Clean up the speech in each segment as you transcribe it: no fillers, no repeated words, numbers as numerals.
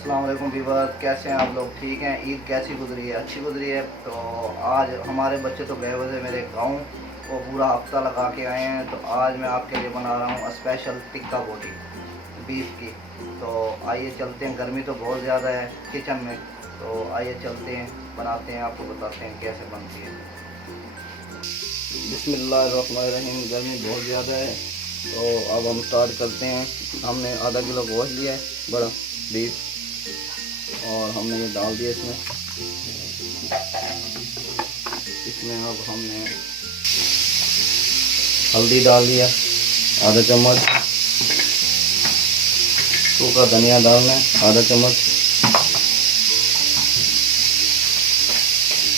अस्सलाम वालेकुम व्यूअर्स, कैसे हैं आप लोग? ठीक हैं? ईद कैसी गुजरी है? अच्छी गुजरी है। तो आज हमारे बच्चे तो गए हुए थे मेरे गांव, वो पूरा हफ्ता लगा के आए हैं। तो आज मैं आपके लिए बना रहा हूँ स्पेशल टिक्का बोटी बीफ की। तो आइए चलते हैं, गर्मी तो बहुत ज़्यादा है किचन में, तो आइए चलते हैं, बनाते हैं, आपको बताते हैं कैसे बनती है। बिस्मिल्लाहिर्रहमानिर्रहीम। गर्मी बहुत ज़्यादा है, तो अब हम स्टार्ट करते हैं। हमने आधा किलो गोश्त लिया है, बड़ा बीफ, और हमने ये डाल दिया इसमें। अब हमने हल्दी डाल दिया आधा चम्मच, सूखा धनिया डालना है आधा चम्मच,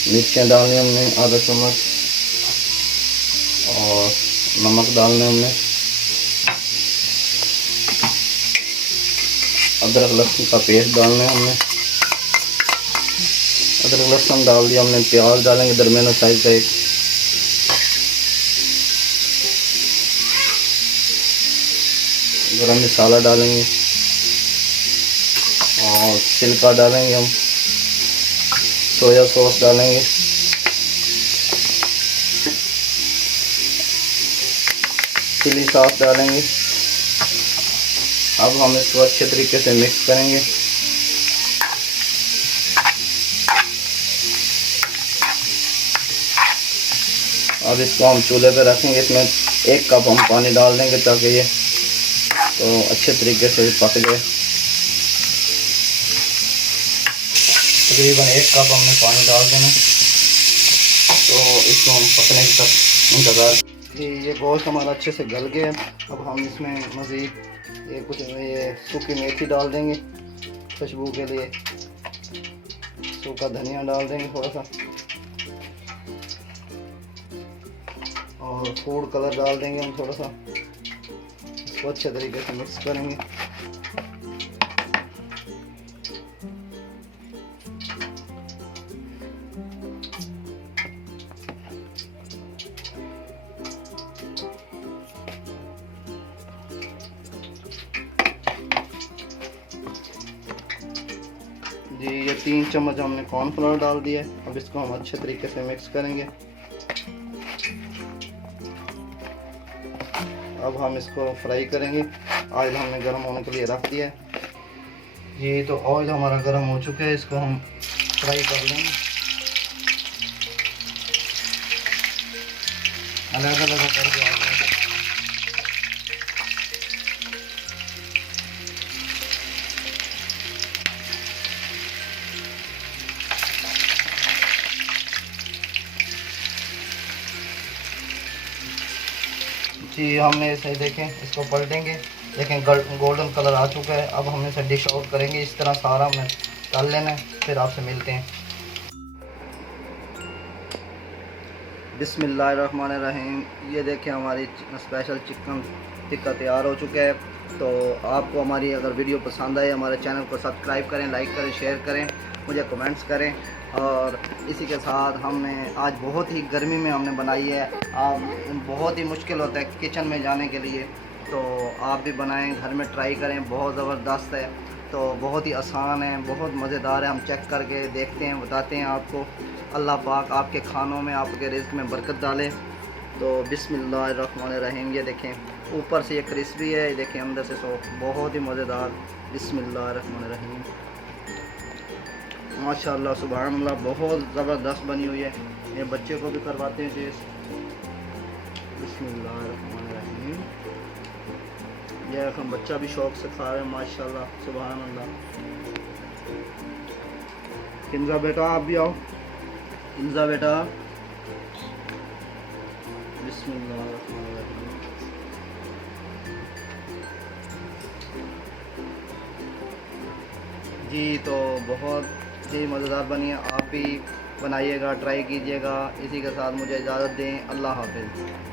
मिर्चें डालनी हमने आधा चम्मच, और नमक डालना हमने, अदरक लहसुन का पेस्ट डालना है हमने, अदरक लहसुन डाल दिया हमने। प्याज डालेंगे दरमियाना साइज का एक, गरम मसाला डालेंगे, और सिरका डालेंगे हम, सोया सॉस डालेंगे, चिली सॉस डालेंगे। अब हम इसको अच्छे तरीके से मिक्स करेंगे। अब इसको हम चूल्हे पे रखेंगे। इसमें 1 कप हम पानी डाल देंगे ताकि ये तो अच्छे तरीके से पक जाए। तकरीबन 1 कप हमने पानी डाल देना, तो इसको हम पकने तक इंतज़ार। ये गोश्त हमारा अच्छे से गल गया। अब हम इसमें मज़ीद ये सूखी मेथी डाल देंगे खुशबू के लिए, सूखा धनिया डाल देंगे थोड़ा सा, और फूड कलर डाल देंगे हम थोड़ा सा। इसको अच्छे तरीके से मिक्स करेंगे। जी ये 3 चम्मच हमने कॉर्नफ्लोर डाल दिया है। अब इसको हम अच्छे तरीके से मिक्स करेंगे। अब हम इसको फ्राई करेंगे। ऑयल हमने गर्म होने के लिए रख दिया है। ये तो ऑयल हमारा गर्म हो चुका है, इसको हम फ्राई कर लेंगे अलग अलग करके। जी हमने इसे देखें, इसको पलटेंगे, देखें गोल्डन कलर आ चुका है। अब हम इसे डिश आउट करेंगे। इस तरह सारा हमें डाल लेना है, फिर आपसे मिलते हैं। बिस्मिल्लाहिर्रहमानिर्रहीम। ये देखें हमारी स्पेशल चिकन टिक्का तैयार हो चुका है। तो आपको हमारी अगर वीडियो पसंद आए, हमारे चैनल को सब्सक्राइब करें, लाइक करें, शेयर करें, मुझे कमेंट्स करें। और इसी के साथ हमने आज बहुत ही गर्मी में हमने बनाई है। बहुत ही मुश्किल होता है किचन में जाने के लिए, तो आप भी बनाएं, घर में ट्राई करें, बहुत ज़बरदस्त है। तो बहुत ही आसान है, बहुत मज़ेदार है। हम चेक करके देखते हैं, बताते हैं आपको। अल्लाह पाक आपके खानों में, आपके रिज़्क़ में बरकत डाले। तो बिस्मिल्लाहिर्रहमानिर्रहीम। ये देखें ऊपर से ये क्रिस्पी है, ये देखें अंदर से सॉफ्ट, बहुत ही मज़ेदार। बिस्मिल्लाहिर्रहमानिर्रहीम। माशाअल्लाह सुभानअल्लाह, बहुत ज़बरदस्त बनी हुई है। ये बच्चे को भी करवाते हैं टेस्ट। बिस्मिल्लाहिर्रहमानिर्रहीम। ये हम बच्चा भी शौक से खा रहे हैं, माशाअल्लाह सुभानअल्लाह। किंजा बेटा आप भी आओ, किंजा बेटा। बिस्मिल्लाहिर्रहमानिर्रहीम। जी तो बहुत ही मज़ेदार बनी है। आप भी बनाइएगा, ट्राई कीजिएगा। इसी के साथ मुझे इजाज़त दें। अल्लाह हाफ़िज़।